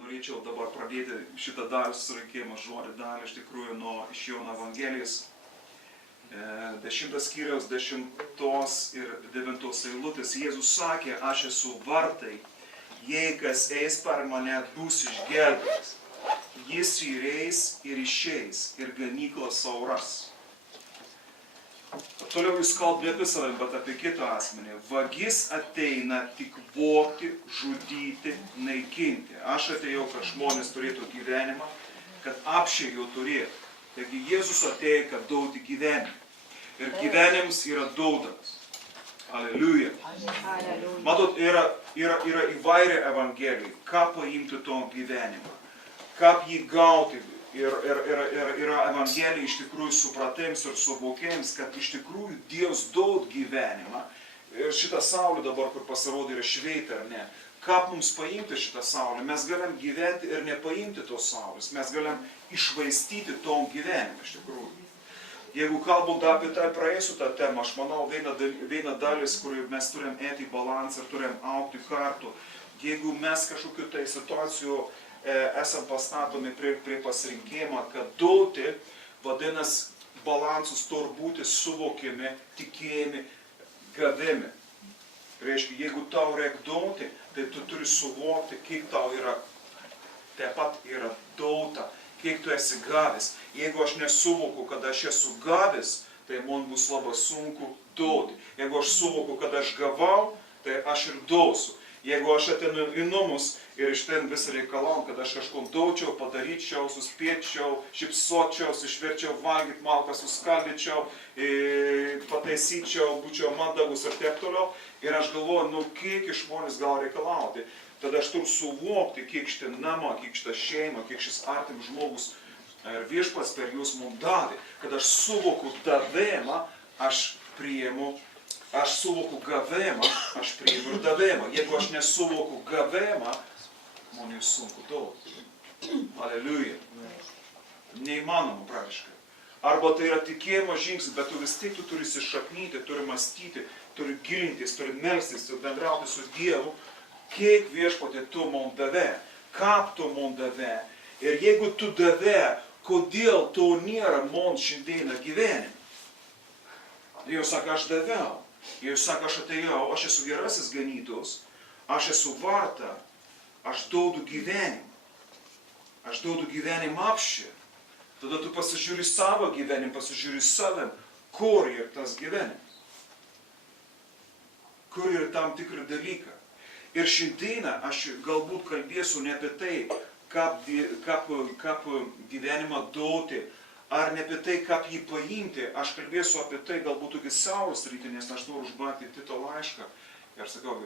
Norėčiau dabar pradėti šitą dalį, susiraikėjimo žodį dalį, iš tikrųjų, nuo iš Jono Evangelijos 10 skyriaus 10 ir 9 eilutės. Jėzus sakė, aš esu vartai, jei kas eis per mane, bus išgelbėtas. Jis įeis ir išeis ir ganyklą sau ras. Toliau jis kalbė apie savim, bet apie kitą asmenį. Vagis ateina tik vogti, žudyti, naikinti. Aš atėjau, kad žmonės turėtų gyvenimą, kad apsčiai jo turėtų. Taigi Jėzus atėjo, kad duoti gyvenimą. Ir gyvenimas yra duodamas. Aleliuja. Matot, yra įvairia evangelija, ką paimti to gyvenimą, kaip jį gauti. Ir yra evangelija iš tikrųjų supratėms ir suvokėms, kad iš tikrųjų Dievas duod gyvenimą. Ir šitą saulę dabar, kur pasirodė, yra šveita ar ne. Kaip mums paimti šitą saulę? Mes galim gyventi ir nepaimti tos saulės. Mes galim išvaistyti tom gyvenimą iš tikrųjų. Jeigu kalbant apie tą praėjusią tą temą, aš manau, viena dalis, kur mes turim eiti į balansą ir turim augti kartu. Jeigu mes kažkokiu tai situacijų esam pastatomi prie pasirinkimo, kad duoti, vadinasi, balansus turi būti suvokiami, tikėjami, gavimi. Reiškia, jeigu tau reikia duoti, tai tu turi suvokti, kiek tau yra, taip pat yra duota, kiek tu esi gavęs. Jeigu aš nesuvokiu, kad aš esu gavęs, tai man bus labai sunku duoti. Jeigu aš suvokiu, kad aš gavau, tai aš ir duosiu. Jeigu aš ateinu į namus ir iš ten vis reikalau, kad aš kažko duočiau, padaryčiau, suspėčiau, šipsočiau, išverčiau valgyti malką, suskaldyčiau, pataisyčiau, būčiau mandagus ir taip toliau. Ir aš galvoju, kiek iš žmonės gal reikalauti. Tada aš turiu suvokti, kiek šitą namą, kiek šitą šeimą, kiek šis artim žmogus ir viešpats per jūs mums davė. Kad aš suvokiu davimą, aš priimu. Aš suvokiu gavimą, aš priimu ir davimą. Jeigu aš nesuvokiu gavimą, man jau sunku duoti. Aleliuja. Neįmanoma praktiškai. Arba tai yra tikėjimo žingsnis, bet tu vis tiek tu turi įsišaknyti, turi mąstyti, turi gilintis, turi melstis, turi bendrauti su Dievu. Kiek viešpatie tu man davė, kaip tu man davė. Ir jeigu tu davė, kodėl to nėra man šiandieną gyvenime. Dievas sako, aš daviau. Jis sako, aš atėjau, aš esu gerasis ganytojas, aš esu varta, aš duodu gyvenimą. Aš duodu gyvenimą apščiai. Tada tu pasižiūri savo gyvenimą, pasižiūri savim, kur yra tas gyvenimas. Kur yra tam tikri dalykai. Ir šiandieną aš galbūt kalbėsiu ne apie tai, kaip gyvenimą duoti, ar ne apie tai, kaip jį paimti. Aš kalbėsiu apie tai, galbūt tokį saulės rytį, nes aš noriu užbaigti Tito laišką. Ir sakau,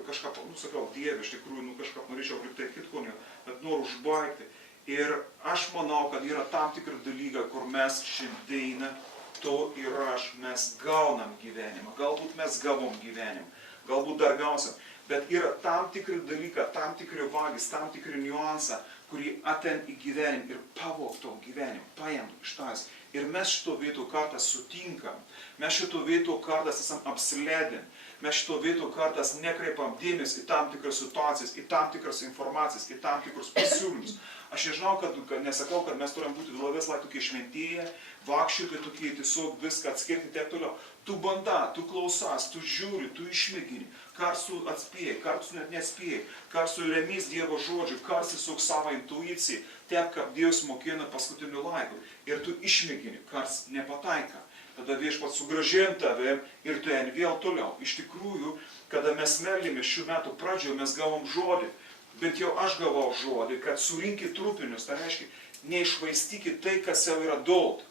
Dieve, iš tikrųjų, kažką norėčiau kaip kitko, bet noriu užbaigti. Ir aš manau, kad yra tam tikri dalykai, kur mes šiandieną, tu ir aš, mes gaunam gyvenimą. Galbūt mes gavom gyvenimą, galbūt dar gausim. Bet yra tam tikri dalykai, tam tikri vagis, tam tikri niuansai, kurį aten į gyvenimą ir pavok to gyvenimą, paėm iš tas. Ir mes šito vieto kartą sutinkam, mes šito vieto kartas esam apsiledę, mes šito vieto kartas nekreipam dėmesį į tam tikras situacijas, į tam tikras informacijas, į tam tikrus pasiūlymus. Aš nežinau, nesakau, kad mes turim būti vėlavės lai tokie šventieji, vakšiukai tokie, tiesiog viską atskirti taip toliau. Tu banda, tu klausas, tu žiūri, tu išmėgini, kar su atspėjai, kar su net nespėjai, kar su remis Dievo žodžiu, kar tiesiog savo intuiciją, taip, kaip Dievas mokina paskutiniu laiku. Ir tu išmėgini, kars nepataika. Tada viešpats sugrąžint tave ir tu eini vėl toliau. Iš tikrųjų, kada mes meldėmės šių metų pradžioje, mes gavom žodį. Bent jau aš gavau žodį, kad surinkit trupinius, tai reiškia, neišvaistykit tai, kas jau yra duota.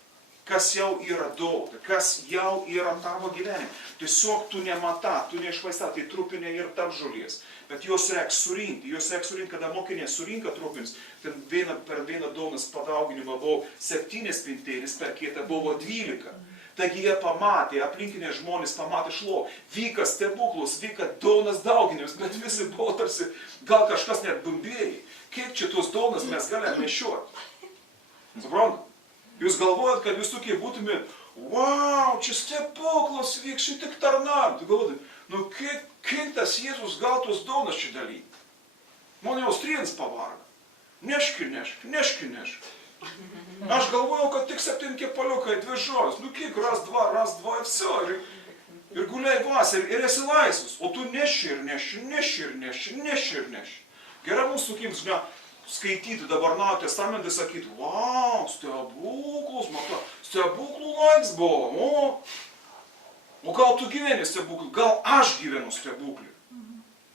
Kas jau yra duota, kas jau yra tavo gyvenime. Tiesiog tu nemata, tu neišvaista, tai trupiniai ir tarp žolės. Bet juos reikia surinkti, kada mokiniai surinka trupinius, per vieną dovanas padauginimą buvo 7 pintėlis, per kitą buvo 12. Taigi jie pamatė, aplinkiniai žmonės pamatė šlovę. Vyka stebuklus, vyka dovanas dauginimas, bet visi buvo tarsi, gal kažkas net bumbėjai. Kiek čia tos dovanas mes galime nešioti? Suprantu? Jūs galvojat, kad jūs tokie būtumėt, wow, čia stebuklas vyks, šitik tarnam. Tu galvojat, kiek tas Jėzus gal tos dovanas čia dalyti? Man jau strienas pavarga. Neški. Aš galvojau, kad tik 7 kepaliukai, 2 žodžius. Nu kiek, raz, dva, ir viso. Ir guliai vas, ir esi laisvas. O tu neši. Gerai mūsų kims, skaityti dabar Naujo Testamentą, sakyti, wow, stebuklus, matau, stebuklų laiks buvo, o gal tu gyveni stebuklį, gal aš gyvenu stebuklį,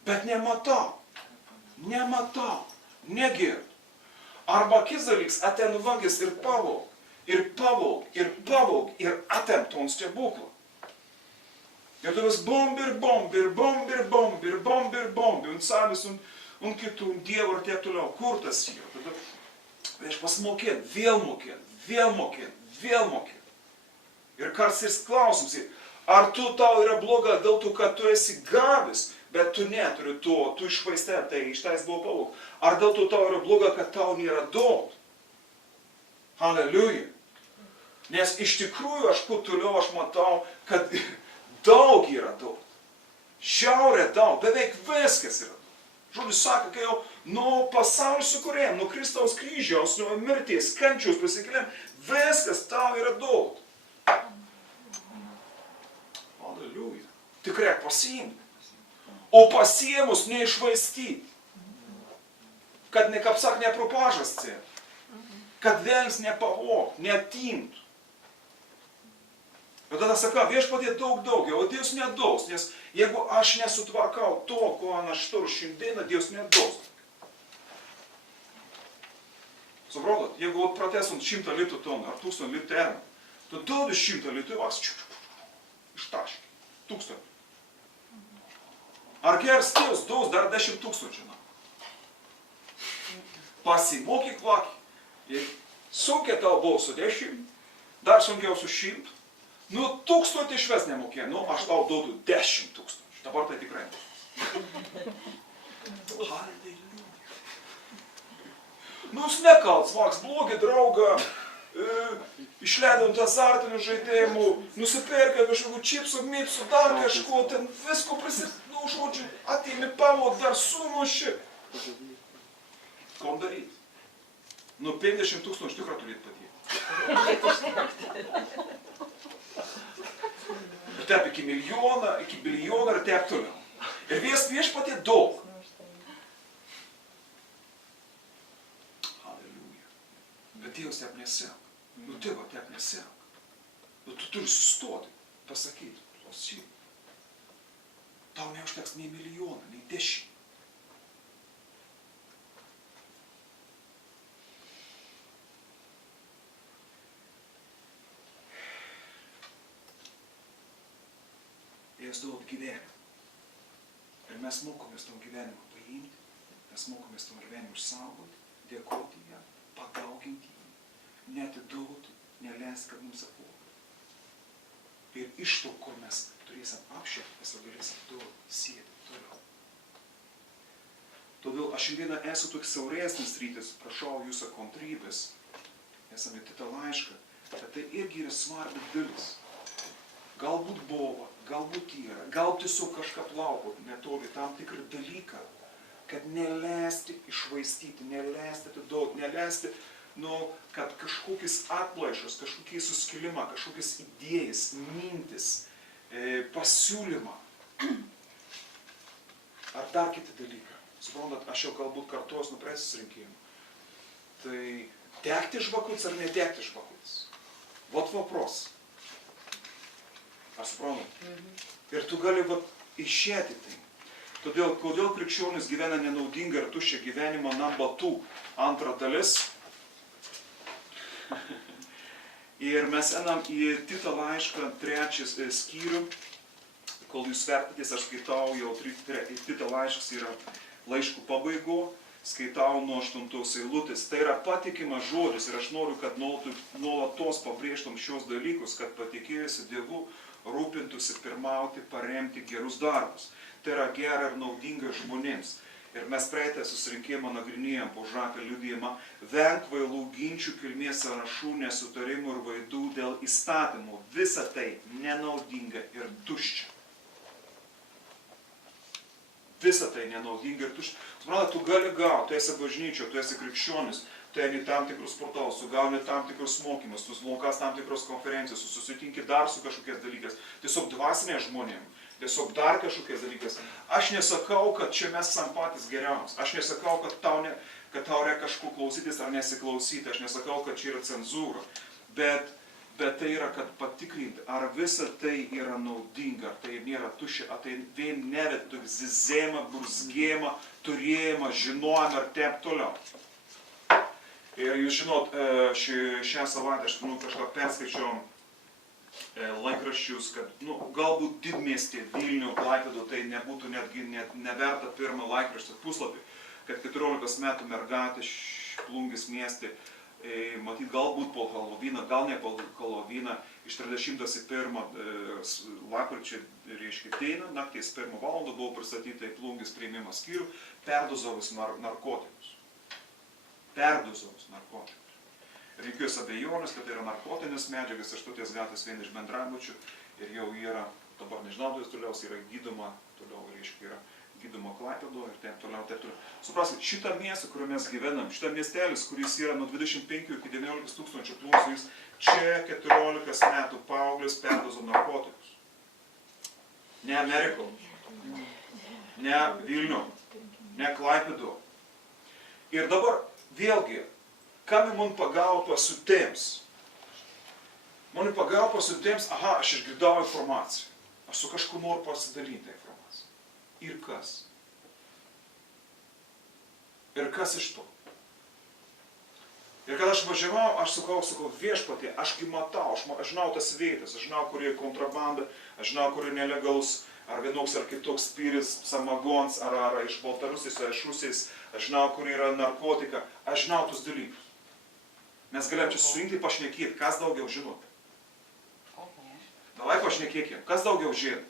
bet nematau, negird. Arba kis dalyks, ateina vagis ir pavog, ir atem ton stebuklą. Ir tu vis bombi, un savis, un kitų, un Dievo ir tiek toliau. Kur tas yra? Tada aš pasimokėt, vėl mokėt. Ir kartais klausimas, ar tau yra bloga dėl to, kad tu esi gavęs, bet tu neturi to, tu išvaistė, tai iš tais buvo pavog. Ar dėl to tau yra bloga, kad tau nėra daug? Halleluja. Nes iš tikrųjų aš kuo toliau aš matau, kad daug yra daug. Šiaurė daug, beveik viskas yra daug. Žodis sako, kai jau nuo pasaulio sukūrėjom, nuo Kristaus kryžiaus, nuo mirties, kančiaus prisikėlėm, viskas tau yra daug. Halleluja. Tik reik pasiimti. O pasiėmus neišvaistyti. Kad, kaip sak, nepropažas cėt. Kad vėlis nepavog, netimtų. Ir tada sakau, viešpatie daugiau, o Dievas nedaus, nes jeigu aš nesutvarkau to, ko aš turiu šiandieną, Dievas nedaus. Supratot, jeigu pratęsant 100 litrų tonų ar 1000 litrų termą, tu duodi 100 litrų, ištaški, 1000. Ar geras Dievas daus dar 10 000? Pasimokyk vakį. Sunkiai tau buvo su 10, dar sunkiau su 100. Nu, 1000 išves nemokė, nu, aš tau duodu 10 000. Dabar tai tikrai. Halleluja. Nu, jūs nekalts, vaks, blogi draugą, išleidom azartinių žaidėjimų, nusipirkę kažkokių čipsų, mipsų, dar kažko, ten visko nu, žodžiu, atėmė pavog, dar sumuši. Kom daryti? Nu, 50 000 tikrą turėt padėti. Ir taip iki milijoną ir taip toliau. Ir viešpatie daug. Halleluja. Bet Dievas taip nesielg. Nu, Dievo taip nesielg. Nu, tu turi sustoti, pasakyti, klausyk. Tau neužteks nei milijoną, nei 10. Jis duod gyvenimą. Ir mes mokomės tom gyvenimą paimti, mes mokomės tom gyvenimą išsaugoti, dėkoti jam, padauginti jį, neatiduoti, neleisti, kad mums apvogtų. Ir iš to, kur mes turėsim apšėti, mes jau galėsim duoti, sieti toliau. Todėl aš šiandieną esu toks siauresnis rytis, prašau jūsų kantrybės, esame Tito laišką, kad tai irgi yra svarbi dalis. Galbūt buvo, galbūt yra, gal tiesiog kažką plaukot netoli tam tikrą dalyką, kad neleisti išvaistyti, neleisti atiduoti, neleisti, kad kažkokiais atplaišos, kažkokiais suskilimą, kažkokiais idėjas, mintis, pasiūlymą. Ar dar kiti dalykai. Suprantat, aš jau galbūt kartuos nuo praeisis rinkimų. Tai degti žvakutis ar nedegti žvakutis? Vot vopros. Ar suprantat? Ir tu gali išėti tai. Todėl, kodėl krikščionis gyvena nenaudingą ir tuščią gyvenimą number 2, antra dalis. Ir mes einam į Tito laišką 3 skyrių. Kol jūs vertatės, aš skaitau jau Tito laiškas yra laiškų pabaigo. Skaitau nuo 8 eilutės. Tai yra patikimas žodis ir aš noriu, kad nuolatos pabrėžtum šios dalykus, kad patikėjusi Dievu rūpintųsi pirmauti, paremti gerus darbus. Tai yra gera ir naudinga žmonėms. Ir mes praeitą susirinkimą nagrinėjom po Žaką liudijimą, venk kvailų ginčių, kilmės sąrašų, nesutarimų ir vaidų dėl įstatymų. Visa tai nenaudinga ir tuščia. visa tai nenaudinga ir suprantate, tu gali gauti, tu esi bažnyčio, tu esi krikščionis, tu eini tam tikrus portalus, tu gauni tam tikrus mokymus, tu lankas tam tikros konferencijos, tu susitinki dar su kažkokiais dalykais, tiesiog dvasiniai žmonėm, tiesiog dar kažkokiais dalykais. Aš nesakau, kad čia mes esam patys geriausi, aš nesakau, kad tau reikia kažko klausytis ar nesiklausyti, aš nesakau, kad čia yra cenzūra, bet tai yra, kad patikrinti, ar visa tai yra naudinga, ar tai nėra tuščia, ar tai vien neveda zizėjimą, burzgėjimą, turėjimą, žinojimą ir taip toliau. Ir jūs žinot, šią savaitę aš kažką perskaičiau laikraščius, kad galbūt didmiestį Vilnių, Klaipėdą, tai nebūtų netgi neverta pirmą laikraštį puslapį, kad 14 metų mergaitė Plungės mieste, matyt, galbūt po Halovyną, gal ne po Halovyną, iš 31 lapkričio, reiškia, dieną, nakties 1 valandą buvo pristatyta į Plungės priėmimo skyrių, perdozavus narkotikus. Perdozavus narkotikus. Ir jokios abejonės, kad tai yra narkotinės medžiagas, Aštuties gatvės viena iš bendrabučių ir jau yra, dabar nežinau, tai toliausiai yra gydoma, toliau, reiškia, yra gydoma Klaipėdoje ir taip toliau, taip toliau. Supraskite, šitą miestą, kuriuo mes gyvenam, šitą miestelis, kuris yra nuo 25 iki 19 tūkstančių plunksnų, čia 14 metų paauglius perdozo narkotikus. Ne Amerikoje, ne Vilnių, ne Klaipėdoje. Ir dabar vėlgi, kam man pagavo pasiutėms? Man pagavo pasiutėms, aš išgirdau informaciją, aš su kažkuo noriu pasidalinti informaciją. Ir kas? Ir kas iš to? Ir kad aš važiavau, aš sakau, viešpatie, ašgi matau, aš žinau tas vietas, aš žinau, kur yra kontrabanda, aš žinau, kur yra nelegalus, ar vienoks ar kitoks spyris, samagons, ar iš Baltarusijos, ar iš Rusijos, aš žinau, kur yra narkotika, aš žinau tus dalykus. Mes galim čia surinkti ir pašnekėti, kas daugiau žinot. Davai pašnekėkim, kas daugiau žino.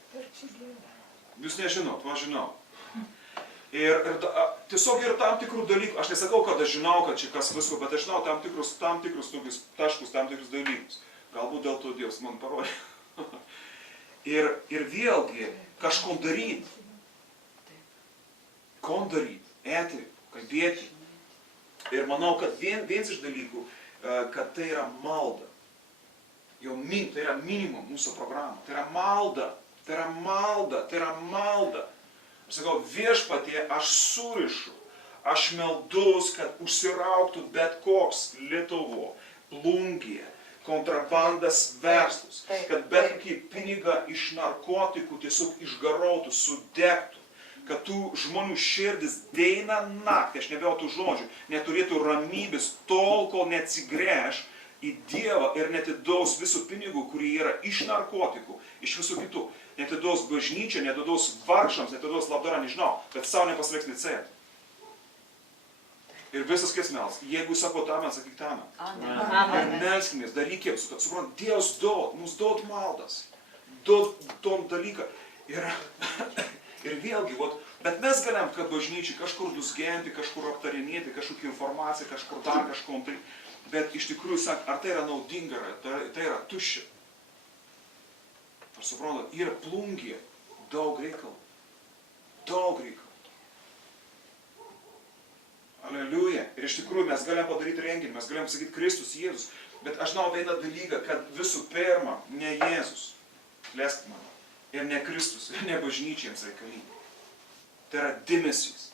Jūs nežinot, aš žinau. Ir tiesiog yra tam tikrų dalykų, aš nesakau, kad aš žinau, kad čia kas visko, bet aš žinau tam tikrus taškus, tam tikrus dalykus. Galbūt dėl to Dievas man parodė. Ir vėlgi kažko daryti. Ko daryti? Eiti, kalbėti. Ir manau, kad vienas iš dalykų, kad tai yra malda. Tai yra minimum mūsų programa. Tai yra malda. Tai yra malda, tai yra malda. Aš sakau, viešpatie, aš surišu, aš meldus, kad užsirauktų bet koks Lietuvo, Plungėje, kontrabandas verstus, kad bet kokį pinigą iš narkotikų tiesiog išgarautų, sudegtų, kad tų žmonių širdis diena naktį, aš nebėjau tų žodžių, neturėtų ramybės tol, kol neatsigręš į Dievą ir netidaus visų pinigų, kurie yra iš narkotikų, iš visų kitų. Netidaus bažnyčia, netidaus vargšams, netidaus labdarą, nežinau, bet savo nepasiliks licėjant. Ir visas kas mels. Jeigu sako tamen, sakyk tamen. Ir melskimės, darykim, suprant, Dievas duod, mums duod maldas, duod tom dalyką. Ir vėlgi, bet mes galim, kad bažnyčiai kažkur dusgenti, kažkur aptarinėti, kažkokią informaciją, kažkur dar kažkom tai. Bet iš tikrųjų, ar tai yra naudinga, tai yra tuščia. Ar suprantat, yra Plungėje daug reikalų. Daug reikalų. Aleliuja. Ir iš tikrųjų mes galim padaryti renginį, mes galim sakyti Kristus, Jėzus. Bet aš žinau vieną dalyką, kad visų pirma, ne Jėzus, leisk man, ir ne Kristus, ir ne bažnyčiams reikalingi. Tai yra dėmesys.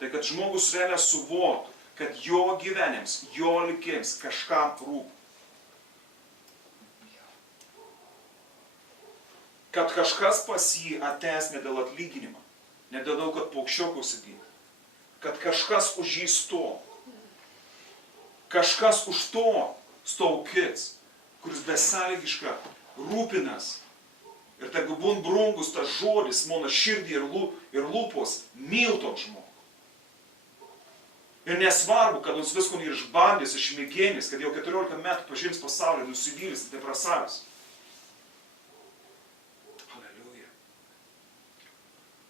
Tai kad žmogus realiai suvoktų, kad jo gyvenims, jo likims kažkam rūpi. Kad kažkas pas jį ateis ne dėl atlyginimo, ne dėl to, kad paukščioko sėdėti. Kad kažkas už jį stovi. Kažkas už to staukits, kuris besąlygiškai rūpinas. Ir tegu būn brungus tas žodis, mano širdį ir lūpos, milto žmogų. Ir nesvarbu, kad mums visko neišbandys, išmėgėnis, kad jau 14 metų pažins pasaulį, nusivylęs, depresavęs. Haleliuja.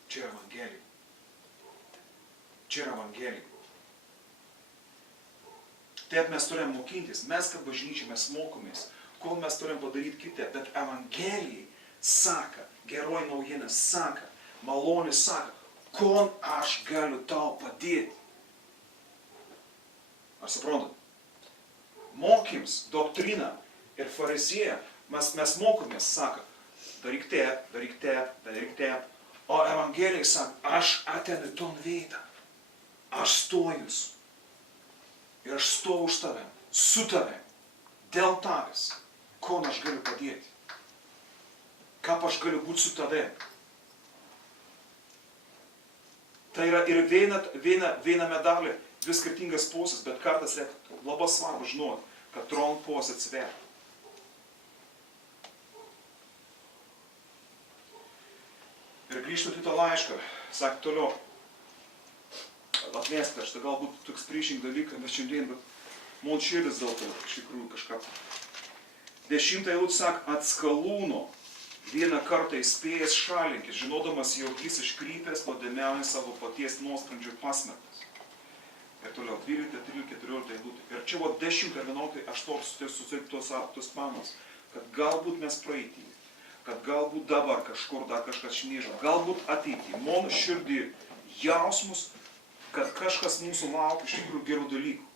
Čia yra Evangelija. Čia yra Evangelija. Taip mes turim mokintis, mes kaip bažnyčia, mes mokomės, kol mes turim padaryti kitą, bet Evangelijai saka, geroji naujiena saka, malonė sako, kon aš galiu tau padėti. Ar suprantat? Mokyms, doktrina ir farizėja, mes mokomės, sako, daryk tep. O Evangelijai sako, aš ateinu ton vietą, aš stojus. Ir aš stoju už tave, su tave, dėl tavęs, kon aš galiu padėti. Kaip aš galiu būti su tave. Tai yra ir viena medalė, dvi skirtingas pusės, bet kartais labai svarbu žinoti, kad tron pusė atsiveria. Ir grįžtant į tą laišką, sako toliau, atleisk, aš tai galbūt toks priešingas dalykas, bet šiandien, bet man širdis dėl to, iš tikrųjų kažką. 10 eilutė sako, atskalūno vieną kartą įspėjęs šalinkis, žinodamas, jog jis iškrypęs nuodėmiauja savo paties nuosprendžio pasmerktas. Ir toliau 12, 13, 14 eilutė. Ir čia 10 ir 11 aš tos pamos, kad galbūt mes praeitį, kad galbūt dabar kažkur dar kažkas šmėžo, galbūt ateitį, mano širdį jausmus, kad kažkas mūsų laukia iš tikrųjų gerų dalykų.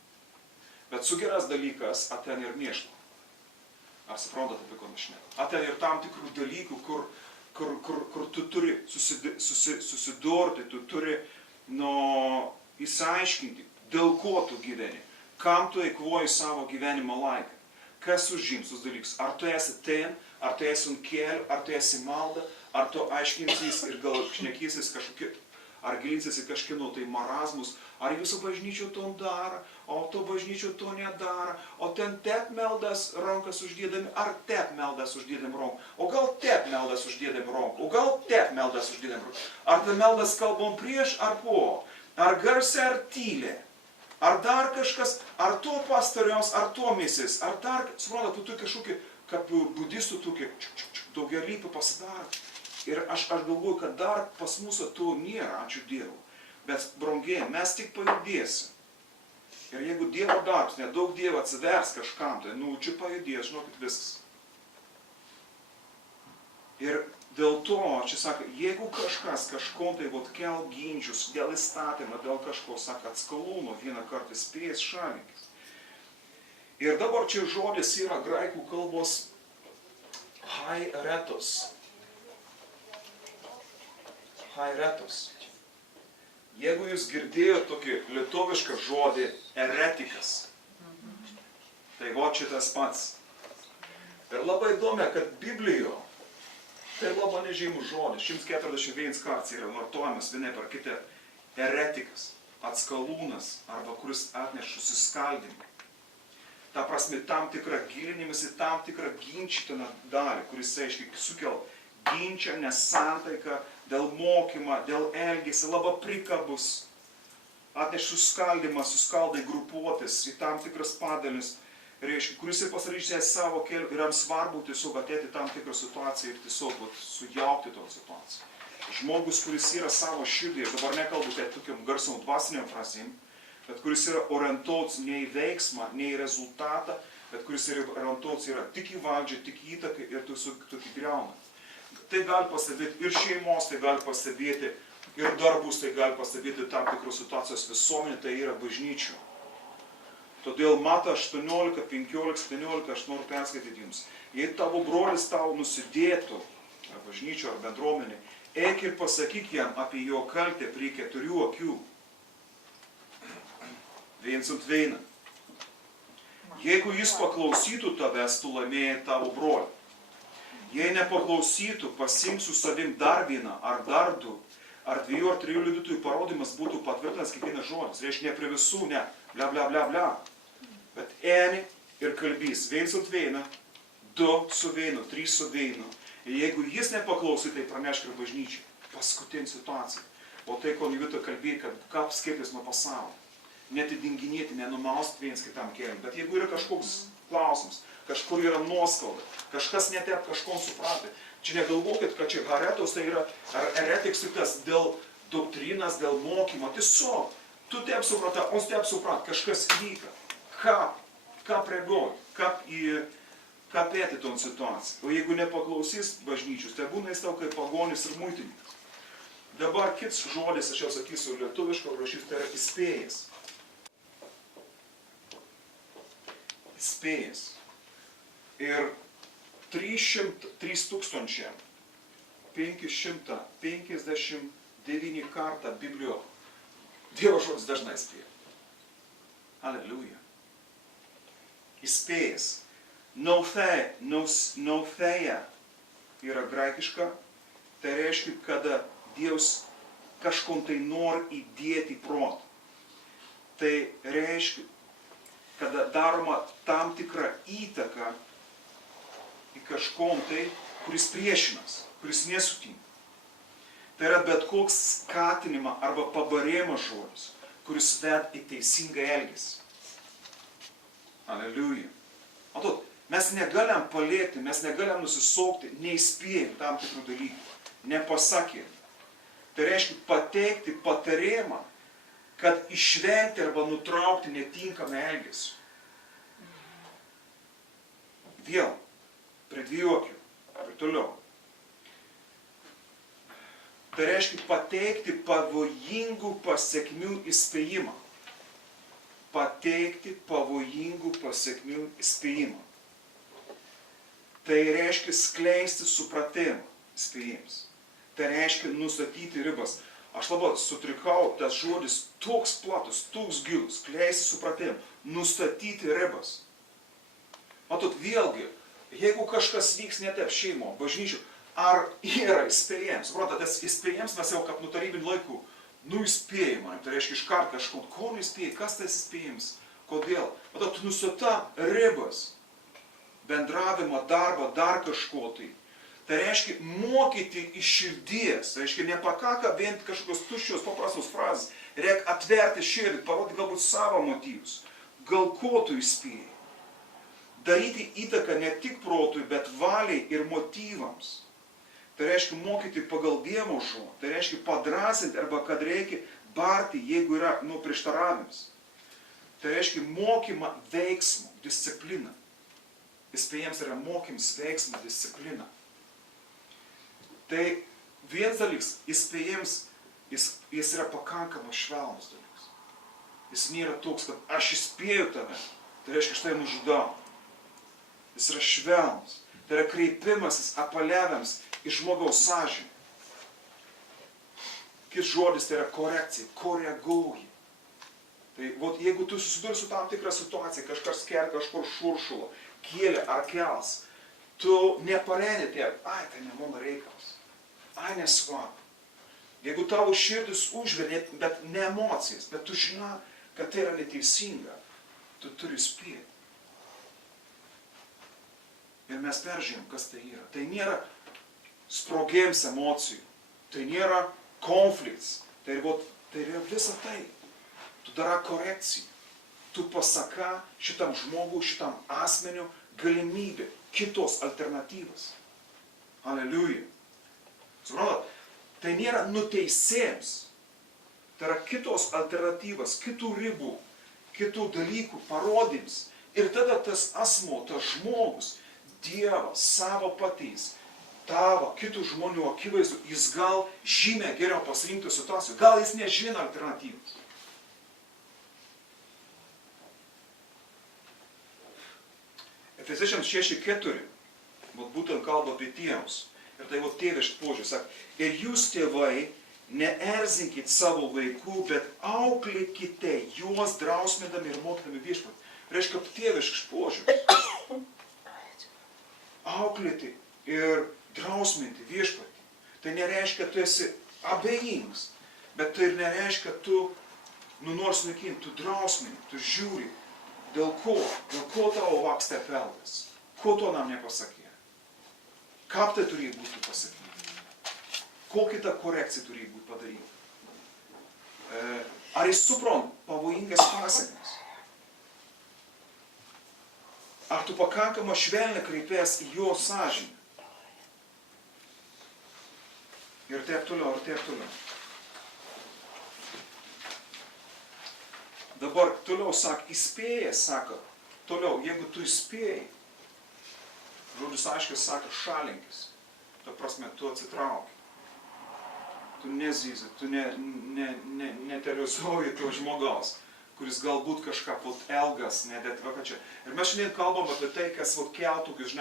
Bet su geras dalykas aten ir mėšlo. Ar suprantate, apie ko aš šneku? Aten ir tam tikrų dalykų, kur tu turi susidurti, tu turi įsiaiškinti, dėl ko tu gyveni, kam tu eikvoji savo gyvenimo laiką, kas užims tus dalykus. Ar tu esi ten, ar tu esi ant kelių, ar tu esi malda, ar tu aiškinsis ir gal šnekysis kažkokie, ar gilinsis į kažkieno tai marazmus, ar jūsų bažnyčio to daro, o to bažnyčio to nedaro, o ten tep meldas rankas uždėdami, ar tep meldas uždėdami ranką, o gal tep meldas uždėdami ranką, o gal tep meldas uždėdami ranką, ar ten meldas kalbom prieš ar po, ar garsiai ar tylė, ar dar kažkas, ar to pastoriaus, ar to misis, ar dar, suprantate, tu kažkokį, kaip budistų tokie daugialypį pasidaro. Ir aš galvoju, kad dar pas mūsų to nėra, ačiū Dievui. Bet, brangiai, mes tik pajudėsim. Ir jeigu Dievo darbs, nedaug Dievo atsivers kažkam, tai, čia pajudės, žinokit, viskas. Ir dėl to, čia sako, jeigu kažkas kažkom tai kel ginčius dėl įstatymą, dėl kažko, sako, atskalūno vieną kartą spėjęs šalinkis. Ir dabar čia žodis yra graikų kalbos hairetos. Hairetos. Jeigu jūs girdėjote tokį lietuvišką žodį eretikas, tai šitas pats. Ir labai įdomu, kad Biblijoje tai labai nežymus žodis, 141 kartas yra vartojamas vienaip ar kitaip. Eretikas, atskalūnas, arba kuris atneša susiskaldymą. Ta prasme, tam tikrą gilinimas į tam tikrą ginčytiną dalį, kuris, aiškiai, sukel ginčą, nesantaiką, dėl mokymą, dėl elgesį, labai prikabus, atneš suskaldymą, suskaldai grupuotis į tam tikras padalinius, reiškia, kuris ir pasirašys savo keliu ir jam svarbu tiesiog ateiti tam tikrą situaciją ir tiesiog sujaukti tą situaciją. Žmogus, kuris yra savo širdį, ir dabar nekalbu tai tokiam garsiam dvasiniam frazėm, bet kuris yra orientuotas ne į veiksmą, ne į rezultatą, bet kuris yra orientuotas tik į valdžią, tik į įtaką ir tiesiog tokį griauna. Tai gali pastebėti ir šeimos, tai gali pastebėti ir darbus, tai gali pastebėti tam tikros situacijos visuomenė, tai yra bažnyčių. Todėl Mata 18, 15, 17 aš noriu perskaityti jums. Jei tavo brolis tau nusidėtų, ar bažnyčio, ar bendruomenė, eik ir pasakyk jam apie jo kaltę prie 4 akių. Viens ant vieną. Jeigu jis paklausytų tavęs, tu laimėjai tavo brolį. Jei nepaklausytų, pasiimk su savim dar vieną, ar dar 2, ar 2 ar 3 liudytojų parodymas būtų patvirtintas kiekvienas žodis. Reiškia, ne prie visų, ne, bla bla bla bla. Bet eini ir kalbys, viens ant vieną, 2 su vienu, 3 su vienu. Ir jeigu jis nepaklausy, tai pranešk ir bažnyčiai. Paskutinė situacija. O tai, ko Jovita kalbėjo, kad kaip skieptis nuo pasaulio. Netidinginėti, nenumausti viens kitam keliam. Bet jeigu yra kažkoks klausimas, kažkur yra nuoskauda, kažkas netep kažkom supratai. Čia negalvokit, kad čia haretos tai yra, ar eretiksitas dėl doktrinas, dėl mokymo. Tiesiog, tu tep supratai, on tep suprat, kažkas vyka. Ką pregoji, ką pėti ton situaciją. O jeigu nepaklausys bažnyčius, tai būna jis tau kaip pagonis ir muitininkas. Dabar kits žodis, aš jau sakysiu lietuviškai, rašysiu, tai yra įspėjas. Įspėjas. Ir 3559 kartą Biblijoje Dievo žodis dažnai įspėja. Aleluja. Įspėjas. Nautheja yra graikiška, tai reiškia, kada Dievas kažkom tai nori įdėti protą. Tai reiškia, kada daroma tam tikra įtaka į kažkom tai, kuris priešinas, kuris nesutinka. Tai yra bet koks skatinimą arba pabarėjimo žodis, kuris ved į teisingą elgesį. Aleliuja. Matot, mes negalim palėti, mes negalim nusisokti, neįspėjant tam tikrų dalykų, nepasakėm. Tai reiškia pateikti patarėjimą, kad išvengti arba nutraukti netinkamą elgesį. Vėl, prie dvijokių ir toliau. Tai reiškia pateikti pavojingų pasekmių įspėjimą. Pateikti pavojingų pasekmių įspėjimą. Tai reiškia skleisti supratimą įspėjimams. Tai reiškia nustatyti ribas. Aš labai sutrikau, tas žodis toks platus, toks gilus, skleisti supratimą, nustatyti ribas. Matot, vėlgi, jeigu kažkas vyks ne taip šeimo, bažnyčių, ar yra įspėjams? Suprantate, tas įspėjams mes jau kaip nuo tarybinių laikų, įspėjimą, tai reiškia iškart kažko, ko įspėjai, kas tas įspėjams, kodėl? Matot, nustata ribas, bendravimo, darbo, dar kažko tai. Tai reiškia mokyti iš širdies, tai reiškia nepakaka vien kažkokios tuščios paprastos frazės, reikia atverti širdį, parodyti galbūt savo motyvus, gal ko tu įspėjai. Daryti įtaką ne tik protui, bet valiai ir motyvams. Tai reiškia mokyti pagal Dievo žodį, tai reiškia padrasinti arba kad reikia barti, jeigu yra prieštaravimas. Tai reiškia mokymą veiksmų, discipliną. Įspėjams yra mokymas veiksmą, discipliną. Tai vienas dalykas, įspėjams, jis yra pakankamai švelnus dalykas. Jis nėra toks, kad aš įspėju tave, tai reiškia, štai nužudau. Jis yra švelnus, tai yra kreipimasis apeliavimas į žmogaus sąžinę. Kits žodis tai yra korekcija, koreguoji. Tai jeigu tu susiduri su tam tikra situacija, kažkas kelia kažkur šuršulą, kėlė ar kels, tu nepareini tie, tai ne mano reikalas, nesvarbu. Jeigu tavo širdis užveria, bet ne emocijas, bet tu žinai, kad tai yra neteisinga, tu turi spėti. Ir mes peržiūrėjom, kas tai yra. Tai nėra sprogėms emocijų, tai nėra konflikts, tai yra visa tai. Tu darai korekciją, tu pasaka šitam žmogui, šitam asmeniu galimybę, kitos alternatyvas. Aleliuja. Suprantat, tai nėra nuteisėms, tai yra kitos alternatyvas, kitų ribų, kitų dalykų parodyms. Ir tada tas asmo, tas žmogus, Dievas savo patys, tavo, kitų žmonių akivaizdu, jis gal žymiai geriau pasirinktų situacijų, gal jis nežino alternatyvos. Efeziečiams 6:4, būtent kalba apie tėvus. Ir tai tėviškas požiūris, sako, ir jūs tėvai, neerzinkit savo vaikų, bet auklėkite juos drausmindami ir mokydami viešpatį. Reiškia tėviškas požiūris. Auklėti ir drausminti viešpatį. Tai nereiškia, kad tu esi abejingas, bet tai ir nereiškia, kad tu nors nekinti, tu drausmini, tu žiūri, dėl ko tavo vaksta pelnas, ko to nam nepasakė, kaip tai turėjo būti pasakyti, kokia ta korekcija turėjo būti padaryta. Ar jis supranta pavojingas pasekmes? Ar tu pakankamai švelniai kreipies į jo sąžinę? Ir taip toliau, ir taip toliau. Dabar toliau įspėjęs, sako, toliau, jeigu tu įspėjai, žodis aiškiai sako, šalinkis. Ta prasme, tu atsitrauki. Tu tu nezyzi, tu neterorizuoji to žmogaus, kuris galbūt kažką elgas, nedėtvarkačia. Ir mes šiandien kalbam apie tai, kas keltų, tokius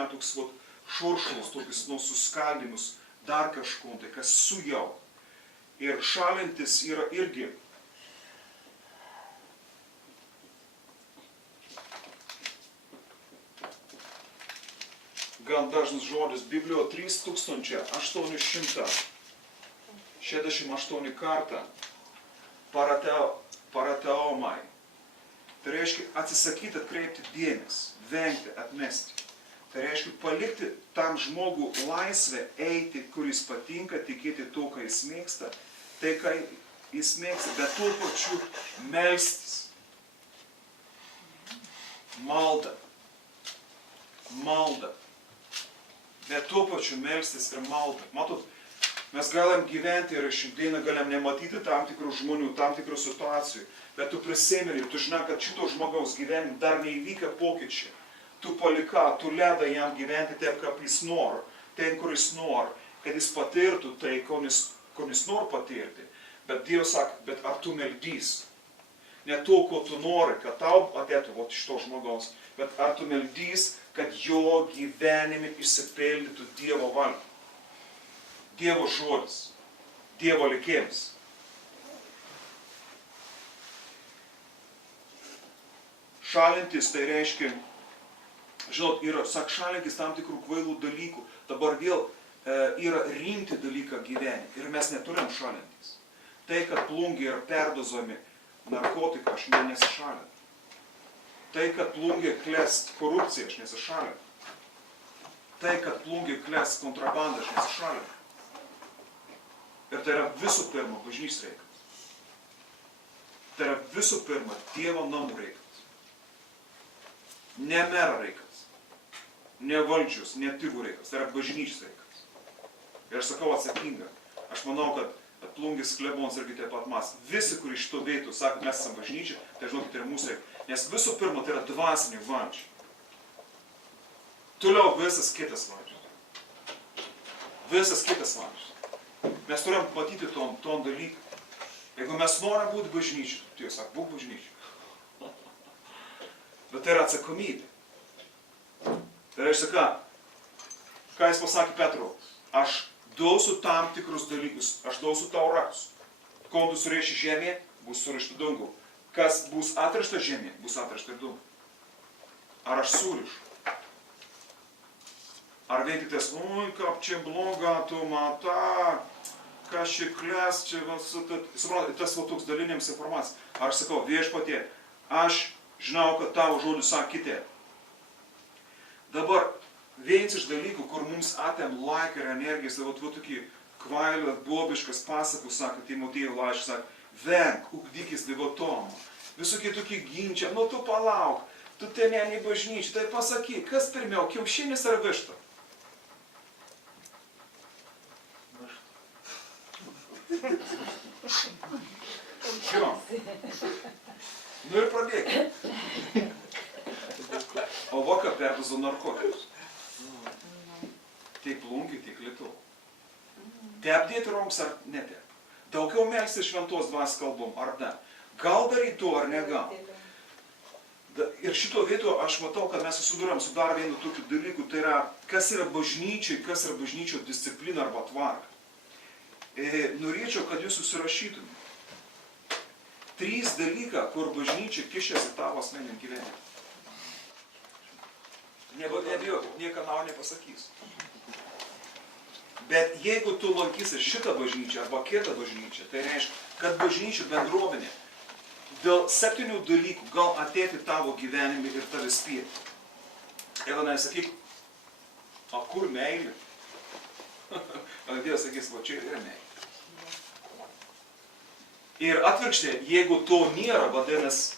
šuršulus, tokius suskaldimus, dar kažko, tai kas sujauk. Ir šalintis yra irgi. Gan dažnas žodis, Biblijoje 3868 kartą parateomai. Tai reiškia atsisakyti atkreipti dėmesį, vengti, atmesti. Tai reiškia palikti tam žmogų laisvę eiti, kuris patinka, tikėti to, ką jis mėgsta, tai, ką jis mėgsta, bet tuo pačiu melstis. Malda. Bet tuo pačiu melstis ir malda. Matot, mes galim gyventi ir šiandieną galim nematyti tam tikrų žmonių, tam tikrų situacijų, bet tu prisimeni, tu žinai, kad šito žmogaus gyvenime dar neįvykę pokyčiai. Tu palika, tu leda jam gyventi taip, kaip jis nori, ten, kur jis nori, kad jis patirtų tai, ko jis nori patirti. Bet Dievas sako, bet ar tu meldys? Ne to, ko tu nori, kad tau ateitų šito žmogaus, bet ar tu meldys, kad jo gyvenime išsipildytų Dievo valia. Dievo žodis, Dievo likimas. Šalintis tai reiškia, žinot, yra šalinkis tam tikrų kvailų dalykų. Dabar vėl yra rimti dalyką gyvenime ir mes neturim šalintis. Tai, kad plungiai yra perdozuojami narkotikai, aš nesišalinu. Tai, kad plungiai klest korupcija, aš nesišalinu. Tai, kad plungiai klest kontrabanda, aš nesišalinu. Ir tai yra visų pirma bažnyčios reikalas. Tai yra visų pirma Dievo namų reikalas. Ne mero reikalas. Ne valdžios, ne tėvų reikalas. Tai yra bažnyčios reikalas. Ir aš sakau atsakinga. Aš manau, kad plungis klebonas irgi taip pat mas. Visi, kurie šito veitų, sako, mes esame bažnyčia, tai žinokit, yra mūsų reikalas. Nes visų pirma, tai yra dvasinė valdžia. Toliau visas kitas valdžias. Visas kitas valdžias. Mes turim matyti ton dalyką. Jeigu mes norim būti bažnyčiu, tai jūs sako, būk bažnyčiu. Bet tai yra atsakomybė. Tai reiškia, ką jis pasakė Petru, aš duosiu tam tikrus dalykus, aš duosiu tau raktus. Kol tu surėši žemė, bus surišta dangų. Kas bus atrišta žemė, bus atrišta ir dangų. Ar aš surišu? Ar vien tik tas, oi, kaip čia bloga, tu matai, kas čia kles, čia suprantate, tas toks dalinėms informacija. Ar aš sakau, viešpatie, aš žinau, kad tavo žodis sakyti. Dabar vienas iš dalykų, kur mums atėm laiką ir energiją, tai tokį kvailą, bobiškas pasakų, sako Timotėjo laiškas, sako, venk, ugdykis devotomą. Visokie tokie ginčiai, nu tu palauk, tu ten ne bažnyčia, tai pasakyk, kas pirmiau, kiaušinis ar višta? Jo. Nu ir pradėkime. O vaka perdozo narkotikus. Tiek plungiai, tiek lietuvių. Tepdėti rankas ar netep. Daugiau melsti šventos dvasios kalbom, ar ne? Gal daryti to, ar negal. Ir šito vieto aš matau, kad mes susidūrėm su dar vienu tokiu dalyku, tai yra, kas yra bažnyčiai, kas yra bažnyčio disciplina arba tvarka. Norėčiau, kad jūs susirašytumėte. 3 dalyką, kur bažnyčia kišėsi tavo asmeniniam gyvenimui. Nebijok, nieko nau nepasakys. Bet jeigu tu lankysi šitą bažnyčią arba kitą bažnyčią, tai reiškia, kad bažnyčių bendruomenė dėl 7 dalykų gal ateiti tavo gyvenime ir tave spėti. Jeigu nesakyk, o kur meilė? Dievas sakys, va čia yra meilė. Ir atvirkščiai, jeigu to nėra, vadinasi,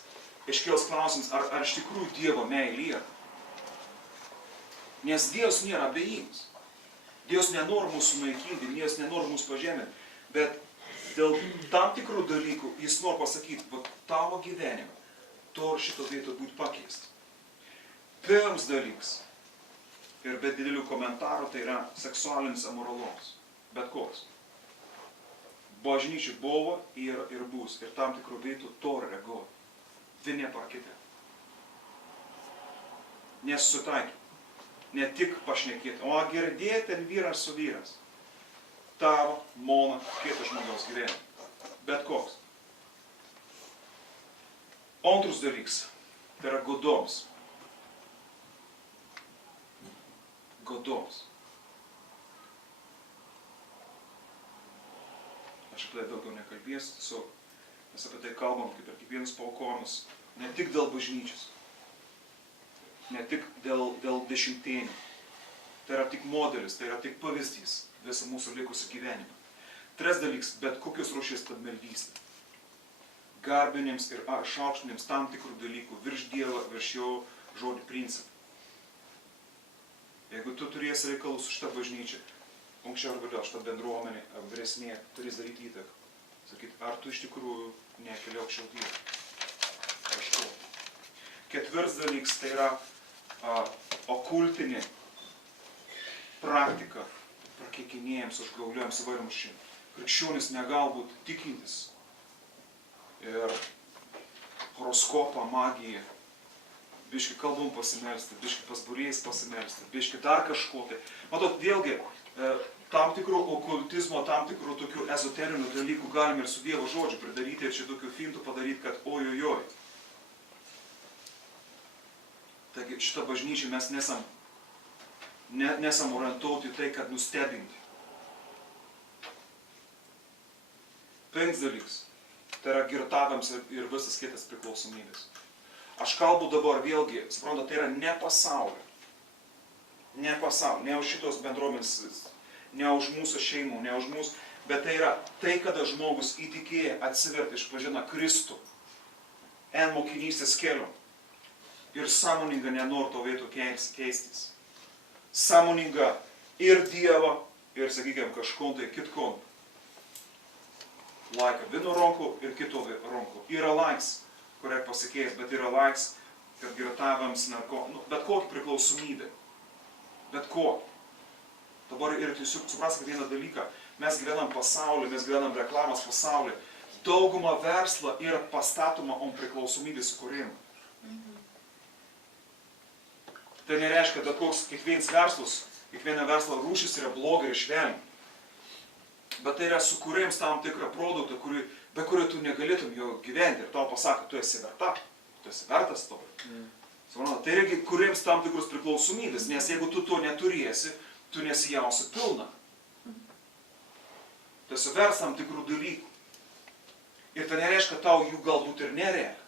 iškils klausimas, ar iš tikrųjų Dievo meilė yra. Nes Dievas nėra abejingas. Dievas nenori mūsų naikinti, Dievas nenori mūsų pažeminti, bet dėl tam tikrų dalykų jis nori pasakyti, va tavo gyvenime, to ir šito turėtų būti pakeista. Pirmas dalykas, ir be didelių komentarų, tai yra seksualinis amoralumas. Bet koks. bažnyčia buvo, yra ir bus. Ir tam tikrų vietų to reaguoja. Vieni par kiti. Nesusitaikyti. Ne tik pašnekėti, o girdėti ten vyras su vyras. Tavo, mano, kito žmogaus gyvenimą. Bet koks. Antras dalykas. Tai yra godoms. Godoms. Aš apie tai daugiau nekalbėsiu, tiesiog mes apie tai kalbam, kaip ir kiekvienas paaukojimas, ne tik dėl bažnyčios, ne tik dėl dešimtinių. Tai yra tik modelis, tai yra tik pavyzdys visą mūsų likusį gyvenimą. Tres dalykas, bet kokios rūšies padmeldystė. Garbinėms ir šaukštinėms tam tikrų dalykų, virš Dievo, virš jo žodį principų. Jeigu tu turėsi reikalus su šitą bažnyčią, anksčiau ar vėliau šitą bendruomenę, vyresnė, turės daryti įtaką. Sakyt, ar tu iš tikrųjų nekeli aukščiau Dievo? Kažko. Ketvirtas dalykas, tai yra okultinė praktika prakeikinėjams, užgauliojams įvairiams šim. Krikščionis negalbūt tikintis ir horoskopą, magiją, biški kalbom pasimelsti, biški pas būrėjais pasimelsti, biški dar kažko. Tai, matot, vėlgi, tam tikrų okultizmo, tam tikrų tokių ezoterinių dalykų galime ir su Dievo žodžiu pridaryti ir čia tokių fintų padaryti, kad ojojoj. Taigi šitą bažnyčią mes nesam orientuoti tai, kad nustebinti. Penktas dalykas. Tai yra girtavėms ir visas kitas priklausomybės. Aš kalbu dabar vėlgi, suprantu, tai yra ne pasaulio. Ne pasaulio, ne už šitos bendruomenės, ne už mūsų šeimų, ne už mūsų, bet tai yra tai, kada žmogus įtikėję, atsivertė, išpažina Kristų, en mokinystės keliu ir sąmoninga nenori to vietų keistis. Sąmoninga ir Dievą, ir, sakykime, kažkon tai kitkon. Laiką vieno rankų ir kito rankų. Yra laiks, kuriai pasikeis, bet yra laiks, kad girtavėms bet kokį priklausomybę. Bet kokį. Dabar ir tiesiog supraskite vieną dalyką. Mes gyvenam pasaulyje, mes gyvenam reklamos pasaulyje. Dauguma versla yra pastatoma ant priklausomybės sukūrimo. Tai nereiškia, kad koks kiekvienas verslas, kiekviena verslo rūšis yra bloga ir švelni. Bet tai yra sukūrėjams tam tikrą produktą, be kurio tu negalėtum jo gyventi. Ir tau pasako, tu esi verta, tu esi vertas to. Tai reikia kuriems tam tikrus priklausomybės, nes jeigu tu to neturėsi, tu nesijausi pilna. Tu esi vers tam tikrų dalykų. Ir tai nereiškia, kad tau jų galbūt ir nereikia.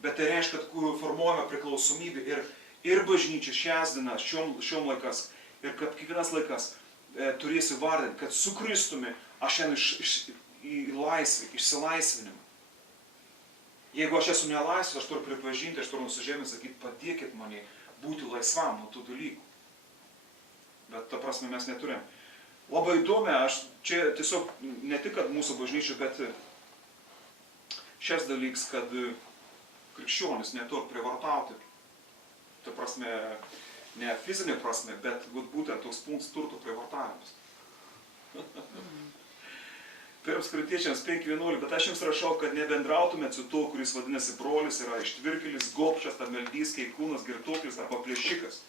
Bet tai reiškia, kad formuojama priklausomybė ir bažnyčia šias dienas, šiom laikas, ir kad kiekvienas laikas turėsi vardinti, kad su Kristumi aš einu į laisvę, išsilaisvinimą. Jeigu aš esu nelaisvas, aš turiu pripažinti, aš turiu nusižeminti, sakyti, padėkit mane būti laisvam nuo tų dalykų. Bet ta prasme mes neturim. Labai įdomi, aš čia tiesiog ne tik, kad mūsų bažnyčių, bet šias dalyks, kad krikščionis neturi privartauti. Ta prasme, ne fizinė prasme, bet būtent toks punktas turto privartavimas. Pirms Korintiečiams 5:11, bet aš jums rašau, kad nebendrautumėt su tuo, kuris vadinasi brolis, yra ištvirkelis, gobšas, tammeldys, keikūnas, girtuoklis arba plėšikas.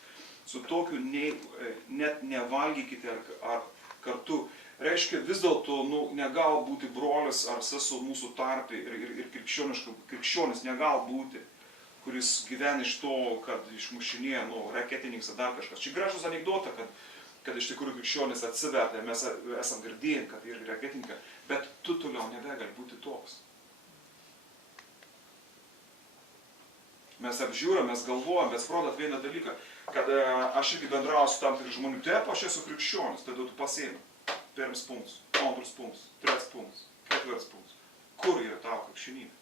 Su tokiu net nevalgykite ar kartu. Reiškia, vis dėlto negali būti brolis ar sesuo mūsų tarpe ir krikščionis negali būti, kuris gyvena iš to, kad išmušinėja raketininkas ar dar kažkas. Čia gražus anekdota, kad iš tikrųjų krikščionis atsivertė, mes esam girdėję, kad ir raketininkai, bet tu toliau nebegali būti toks. Mes apžiūrėm, mes galvojam, bet suprantat vieną dalyką, kad aš irgi bendrauju su tam tikrų žmonių, taip, aš esu krikščionis, tada tu pasiemi. Pirmas punktas, antras punktas, trečias punktas, ketvirtas punktas. Kur yra tavo krikščionybė?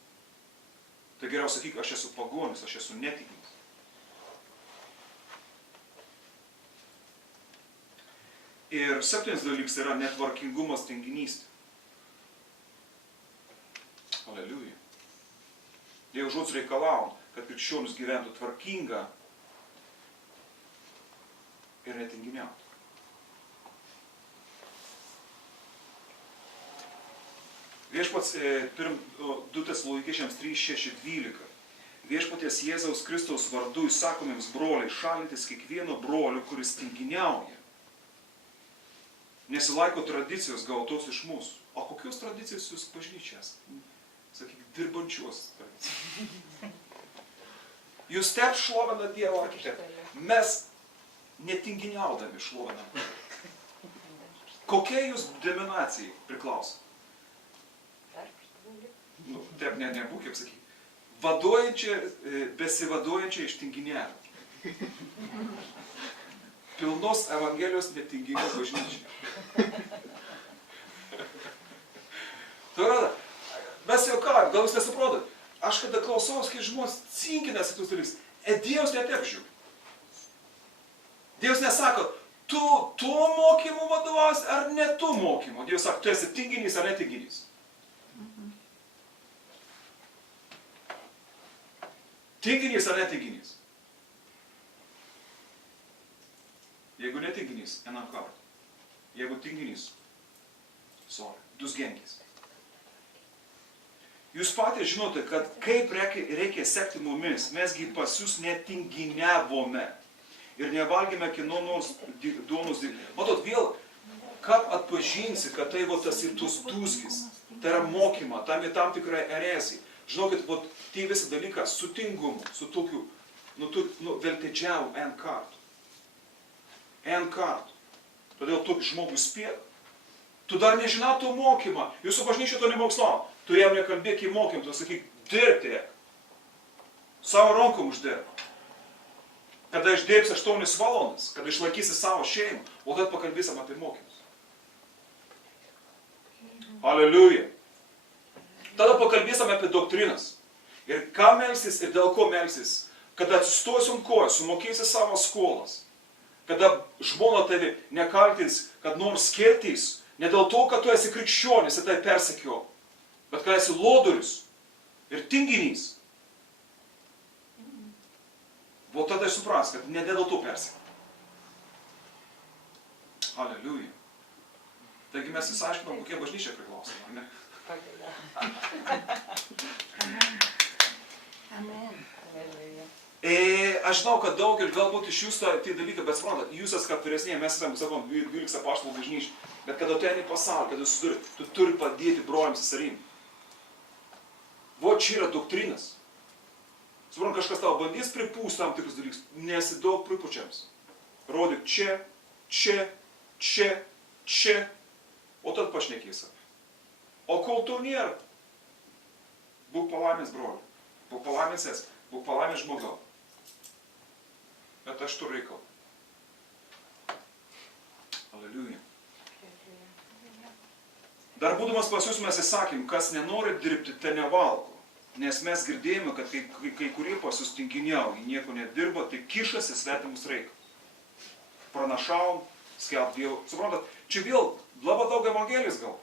Tai geriau sakyk, aš esu pagonis, aš esu netikintis. Ir septynis dalykas yra netvarkingumas, tinginystė. Aleliuja. Dievo žodis reikalavom, kad krikščionis gyventų tvarkingą ir netinginiautų. Viešpats 2 Tesaloniikiečiams 3:6-12. Viešpaties Jėzaus Kristaus vardu įsakomiems broliai šalintis kiekvieno brolio, kuris tinginiauja. Nesilaiko tradicijos gautos iš mūsų. O kokios tradicijos jūs bažnyčias? Sakyk, dirbančios tradicijos. Jūs taip šlovinat Dievą, mes netinginiaudami šlovinam. Kokia jūs denominacijai priklauso? Nu, taip nebūk, kaip sakyti. Besivaduojančia iš tinginėlių. Pilnos Evangelijos netinginio bažnyčia. Mes jau ką, gal jūs nesuprotat, aš kada klausaus, kai žmonės cinkinasi tus dalykus, Dievas netepšiu. Dievas nesako, tu tuo mokymu vadovausi ar ne tu mokymu. Dievas sako, tu esi tinginys ar netinginys. Tinginys ar netinginys? Jeigu netinginys, vienam kartą. Jeigu tinginys, dus genkis. Jūs patys žinote, kad kaip reikia sekti mumis, mesgi pas jūs netinginiavome ir nevalgėme kinonos duonos. Matot, vėl, kaip atpažinsi, kad tai tas ir tus dūzgis, tai yra mokyma, tam tikra erezija. Žinokit, tai visą dalyką su tingumu, su tokiu, veltėdžiavu N kartų. N kartų. Todėl tu žmogus spėk. Tu dar nežinau to mokymą. Jūsų bažnyčia to nemokslavo. Tu jam nekalbėk į mokymą, tu sakyk, dirbti. Savo rankom uždirb. Kada išdirbsi 8 valandas, kada išlaikysi savo šeimą, o tada pakalbėsim apie mokymus. Aleliuja. Tada pakalbėsim apie doktrinas. Ir ką melsis ir dėl ko melsis. Kada atsistosi ant kojų, sumokėsi savo skolas. Kada žmona tavi nekaltins, kad nors skirtys, ne dėl to, kad tu esi krikščionis ir tai persekio, bet kad esi lodorius ir tinginys. O tada supras, kad ne dėl to persekio. Aleliuja. Taigi mes įsiaiškinom, kokie bažnyčia priklausome, ar ne? Amen. Aš žinau, kad daugelį galbūt iš jūsų tai dalykai, bet suprantat, jūs esate vyresnėje, mes esame, sakom, 12 apaštalų bažnyčių, bet kada tu eini į pasaulį, kada susiduri, tu turi padėti broliams seserim. Čia yra doktrinas. Suprant, kažkas tavo bandys pripūsti tam tikrus dalykus, nesi daug pripučiams. Rodyk čia, o tad pašnekėsi. O kol to nėra, būk palaimės broli, būk palaimės sesė, būk palaimės žmogau. Bet aš turiu reikalą. Aleliuja. Dar būdamas pas jūs mes įsakym, kas nenori dirbti, te nevalgo. Nes mes girdėjome, kad kai kurie pas jūs tinkiniauja, nieko nedirba, tai kišasi svetimus reikalus. Pranašavom, skelb Dievo. Suprantat, čia vėl labai daug evangelijos gal.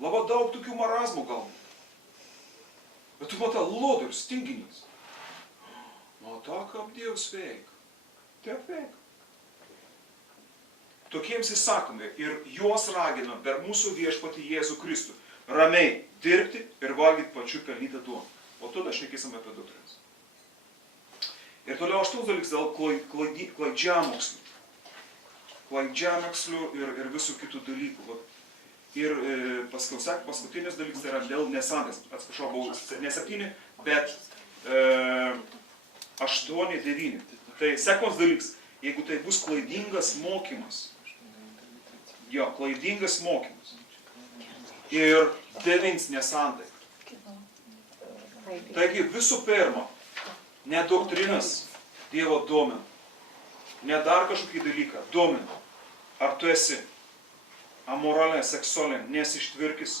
Labai daug tokių marazmų gal. Bet tu matai, lodorius, tinginys. Nu, to, kaip Dievas veikia. Taip veikia. Tokiems įsakome ir juos raginam per mūsų viešpatį Jėzų Kristų ramiai dirbti ir valgyti pačių pelnytą duoną. O tada šnekėsime apie doktrinas. Ir toliau 8 dalykas dėl klaidžiamokslių. Klaidžiamokslių ir visų kitų dalykų. Ir paskutinis dalykas tai yra dėl nesantės. Atsiprašau, buvau ne 7, bet 8, 9. Tai sekos dalykas, jeigu tai bus klaidingas mokymas. Jo, klaidingas mokymas. Ir 9 nesantai. Taigi visų pirma, ne doktrinas Dievo domina, ne dar kažkokį dalyką domina. Ar tu esi amoralė, seksualė, nesi ištvirkis,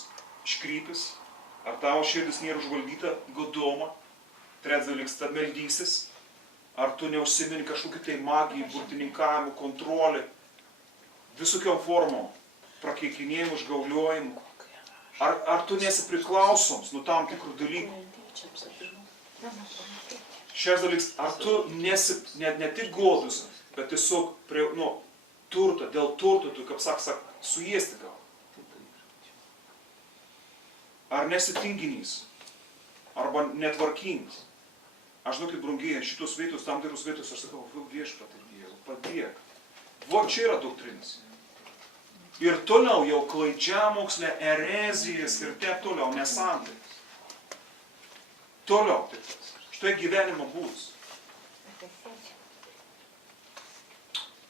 iškrypis, ar tavo širdis nėra užvaldyta godoma, trečias dalykas, tad meldysis, ar tu neužsimeni kažkokį tai magijų, burtininkavimų, kontrolį, visokiom formom, prakeikinėjimų, užgauliojimų. Ar tu nesi priklausoms nuo tam tikrų dalykų? Šias dalykas, ar tu nesi ne tik godus, bet tiesiog turto, dėl turto tu, kaip sak, suėsti gal. ar nesitinginys, arba netvarkingas. Aš žinokit, brangiai, šitos vietos, tam tikrus vietos, aš sakau, viešpatie Dieve, padėk. Vo čia yra doktrinas. Ir toliau jau klaidžiamokslė, erezijas ir taip toliau, nesantaikas. Toliau taip. Štai gyvenimo būdas.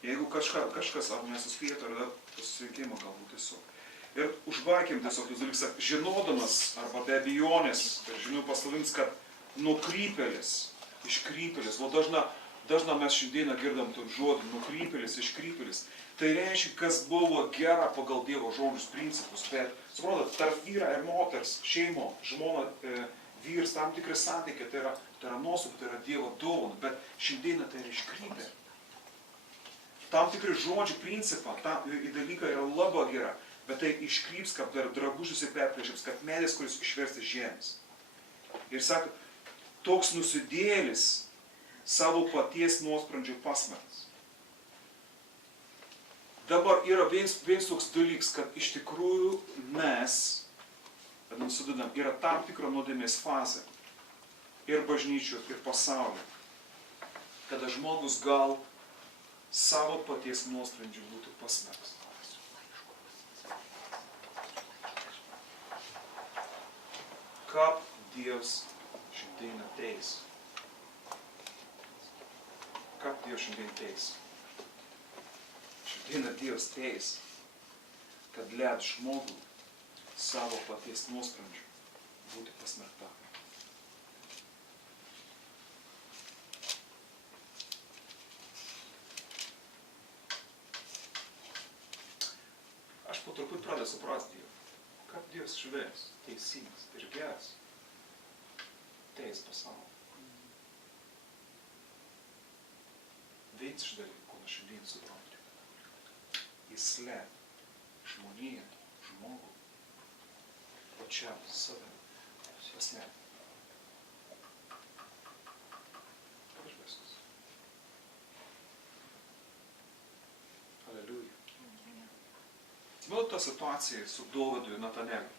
Jeigu kažkas ar nesuspėtų, ar susirinkimo galbūt tiesiog. Ir užbaikim tiesiog jūs dalykus, žinodamas arba be abejonės, ir žinau pastovins, kad nukrypėlis, iškrypėlis, o dažna mes šiandieną girdam tą žodį, nukrypėlis, iškrypėlis. Tai reiškia, kas buvo gera pagal Dievo žodžius principus, bet, suprantat, tarp vyra ir moters, šeimo, žmona, vyras, tam tikri santykiai, tai yra nuosavybė, tai yra Dievo dovana, bet šiandieną tai yra iškrypė. Tam tikri žodžių principą, dalykai yra labai gera, bet tai iškryps, kaip dar drabužius ir perplėšiams, kaip medis, kuris išverstas žemės. Ir sako, toks nusidėlis savo paties nuosprendžio pasmerktas. Dabar yra viens toks dalyks, kad iš tikrųjų mes, kad nusidedam, yra tam tikra nuodėmės fazė ir bažnyčios, ir pasaulio, kada žmogus gal savo paties nuosprendžiu būtų pasmerktas. Kaip Dievas šiandien ateis? Kaip Dievas šiandien ateis? Šiandien Dievas ateis, kad leid žmogų savo paties nuosprendžiu būti pasmerkta. Aš po truputį pradėjau suprasti Dievą. Kaip Dievas švęs, teisingas ir geras, teis pasaulį. Vienas iš dalykų, ko aš šiandien suprantu, jis slėpia žmoniją, žmogų, pačiam save paslėpia. Ir viskas. Aleliuja. Atsimenu tą situaciją su Dovydu ir Nataneliu,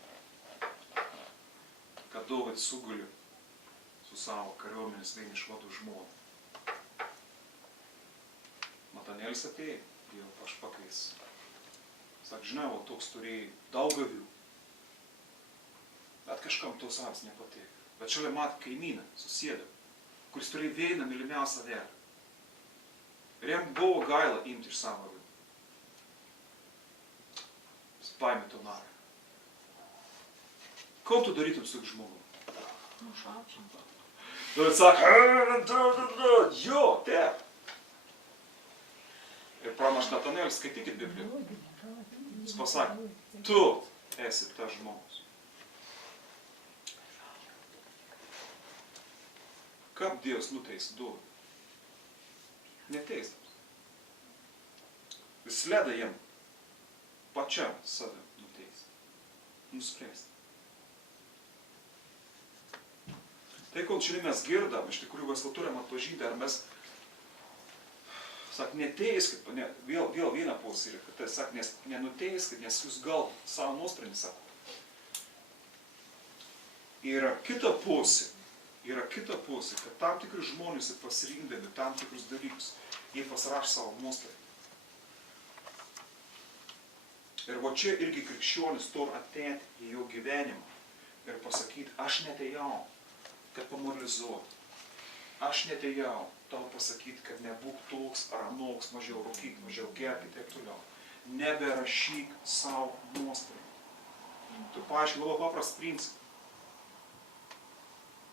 kad Dovydas suguli su savo kariuomenės vienišvadų žmona. Natanelis atėjo, Dievo pašpakais. Sak, žinai, toks turėjai daug avių, bet kažkam tos avys nepatėjo. Bet šalia mat kaimyną, susėdo, kuris turėjo vieną mylimiausią avelę. Ir jam buvo gaila imti iš savo avių. Paėmė to narą. Ko tu darytum su žmogum? Nušaučiam. Ir sako, jo, taip. Ir pranašas Natanelis, skaitykit Bibliją. Jis pasakė, tu esi tas žmogus. Kaip Dievas nuteis Dovydą? Neteistas. Jis leido jam pačiam save nuteisti, nuspręsti. Tai, kol šiandien mes girdam, iš tikrųjų mes turim atpažinti, ar mes, neteiskit, vėl vieną pusę yra, kad tai, nenuteiskit, nes jūs gal savo nuosprendį sako. Yra kita pusė, kad tam tikri žmonės pasirinkdami tam tikrus dalykus, jie pasirašo savo nuosprendį. Ir va čia irgi krikščionis turi ateiti į jo gyvenimą ir pasakyti, aš netėjau, kad pamoralizuoti. Aš netėjau tau pasakyti, kad nebūk toks ar anoks, mažiau rūkyk, mažiau gerk ir taip toliau. Neberašyk savo nuosprendį. Tu paaiškini labai paprastą principą,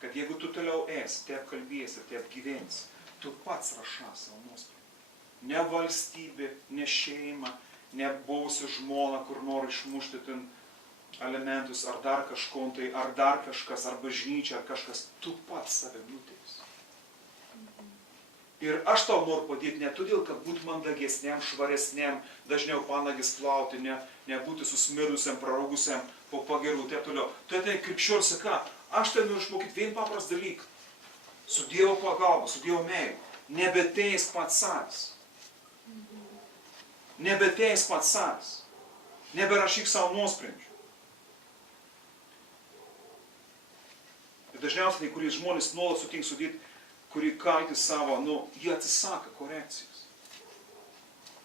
kad jeigu tu toliau esi, taip kalbėsi, taip gyvensi, tu pats rašai savo nuosprendį. Ne valstybė, ne šeima, ne buvusi žmona, kur nori išmušti ten elementus, ar dar kažko, ar dar kažkas, ar bažnyčia, ar kažkas, tu pats save nuteisi. Ir aš tau noriu padėti ne todėl, kad būti mandagesniam, švaresniam, dažniau panagis plauti, nebūti susmirusiam, praraugusiam, po pagerų, taip toliau. Tai krikščionis sako, aš tai noriu išmokyti vien paprastą dalyką. Su Dievo pagalba, su Dievo meile. Nebeteisk pats savęs. Nebeteisk pats savęs. Neberašyk savo nuosprendžių. dažniausiai kai kurie žmonės nuolat sutinka sudėti, kuri kalti savo, jie atsisaka korekcijos.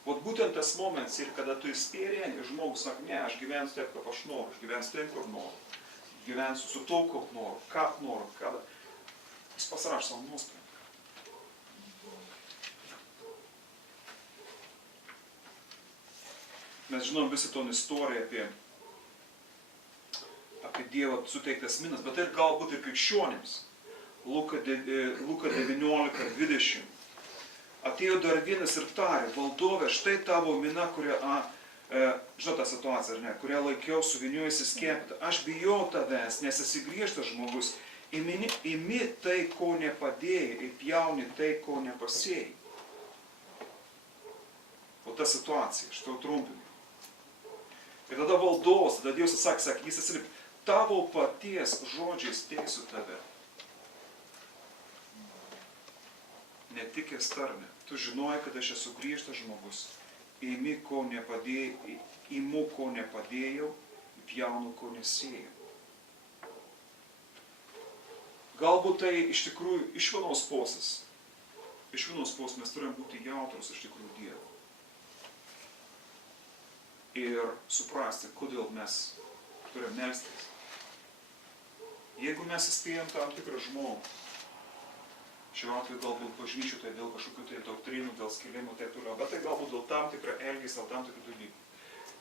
Vat būtent tas momentas ir kada tu įspėri, ir žmogus sako, ne, aš gyvensiu taip, kaip aš noriu, aš gyvensiu taip, kur noriu, gyvensiu su to, kaip noriu, kaip noriu, kada. Jis pasirašo savo nuosprendį. Mes žinom visą tą istoriją apie Dievo suteiktas minas, bet tai galbūt ir krikščionims. Luka 19:20. Atėjo dar vienas ir tarė, valdove, štai tavo mina, žinot tą situaciją, ar ne, kurią laikiau suviniojusi skepetą. Aš bijau tavęs, nes esi griežtas žmogus. Imi tai, ko nepadėjai, ir pjauni tai, ko nepasėjai. O ta situacija, aš tau trumpinu. Ir tada valdovas, tada Dievas sakė, jis atsiliepė, tavo paties žodžiais teisiu tave. Netikęs tarne, tu žinojai, kad aš esu griežtas žmogus. Imi, ko nepadėjai, imu, ko nepadėjau, pjaunu, ko nesėjau. Galbūt tai iš tikrųjų iš vienos pusės mes turime būti jautrus iš tikrųjų Dievo. Ir suprasti, kodėl mes turime melstis. Jeigu mes įspėjam tam tikrą žmogų, šiuo atveju galbūt bažnyčių, tai dėl kažkokių tai doktrinų, dėl skilimų, taip toliau, bet tai galbūt dėl tam tikrą elgesį, dėl tam tikrų dalykų.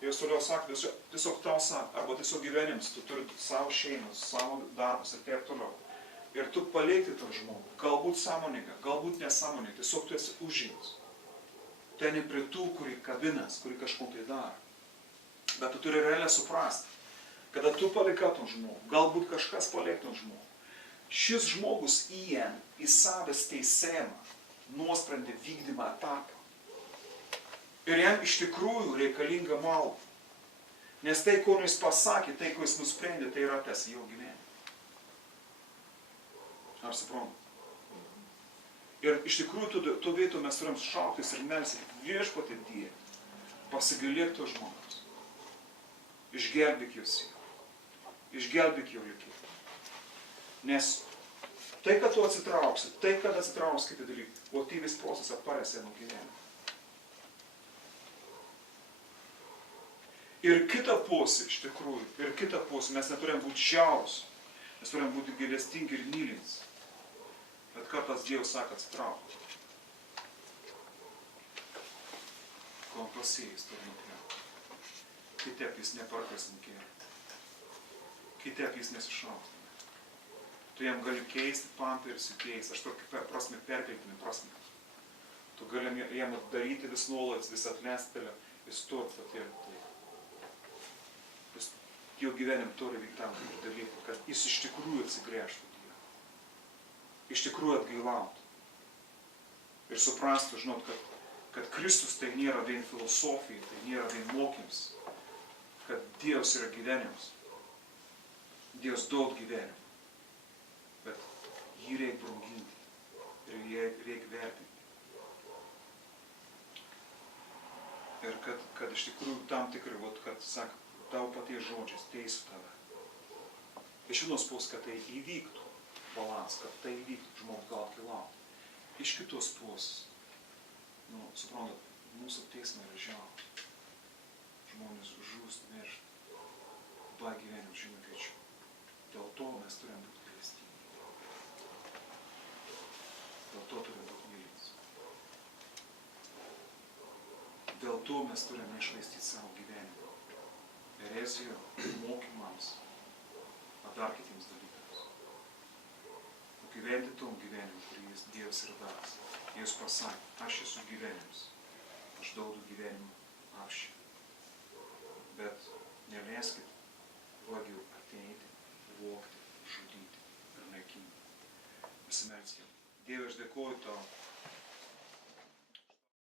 Ir jis toliau sako, tiesiog tau sako, arba tiesiog gyvenims, tu turi savo šeimą, savo darbus ir taip toliau. Ir tu palieki tą žmogų, galbūt sąmoningai, galbūt nesąmoningai, tiesiog tu esi užimtas. Tai ne prie tų, kuri kabinas, kuri kažko tai daro. Bet tu turi realiai suprasti, kada tu palikai tą žmogų, galbūt kažkas paliek tą žmogų. Šis žmogus įėjant į savęs teisėjimą, nuosprendį vykdymą etapą. Ir jam iš tikrųjų reikalinga malda. Nes tai, ko jis pasakė, tai, ko jis nusprendė, tai yra tas jo gyvenimas. Ar suprantu? Ir iš tikrųjų, tu vietų mes turim šauktis ir melsyti viešpatį Dievą. Pasigailėk to žmogus. Išgelbėk jo sielą. Išgelbėk jo likimą. Nes tai, kad tu atsitrauksi, tai, kad atsitrauks kiti dalykai, o tai vis procesą parėsė nuo gyvenimo. Ir kita pusė, iš tikrųjų, mes neturime būti žiaurūs, mes turime būti gailestingi ir mylintys. Bet kartais Dievas sako atsitrauk. Kol pasėjus to nukliau. Kitaip jis neparkas nukėlė. Kitaip jis nesišauktų. Tu jam gali keisti pantą ir sukeisti. Aš tokį prasme perkeltinį prasme. Tu gali jam daryti vis nuolaidas, vis atleisti, jis turi patirti tai. Jo gyvenim turi vykti tam tikrų dalykų, kad jis iš tikrųjų atsigręžtų Dievą. Iš tikrųjų atgailautų. Ir suprastų, žinot, kad Kristus tai nėra vien filosofija, tai nėra vien mokymas. Kad Dievas yra gyvenimas. Dievas daug gyvenimų. Bet jį reikia branginti ir jį reikia vertinti. Ir kad iš tikrųjų tam tikrai, kad sako, tavo paties žodžiais teisiu tave. Iš vienos pusės, kad tai įvyktų balans, kad tai įvyktų, žmogus gal kilautų. Iš kitos pusės, suprantat, mūsų teismai yra žiaurūs. Žmonės žūsta, miršta, ba gyvenimus žymiai greičiau. Dėl to mes turime būti gailestingi. Dėl to turime būti mylintis. Dėl to mes turime neišvaistyti savo gyvenimą. Erezijų, mokymams, ar dar kitiems dalykams. O gyventi tom gyvenimu, kurį Dievas yra davęs. Jis pasakė, aš esu gyvenimas. Aš daugiau gyvenimą apšį. Bet neleiskit vagių ateiti, vogti, žudyti ir naikinti. Pasimelskime. Dieve, aš dėkoju tau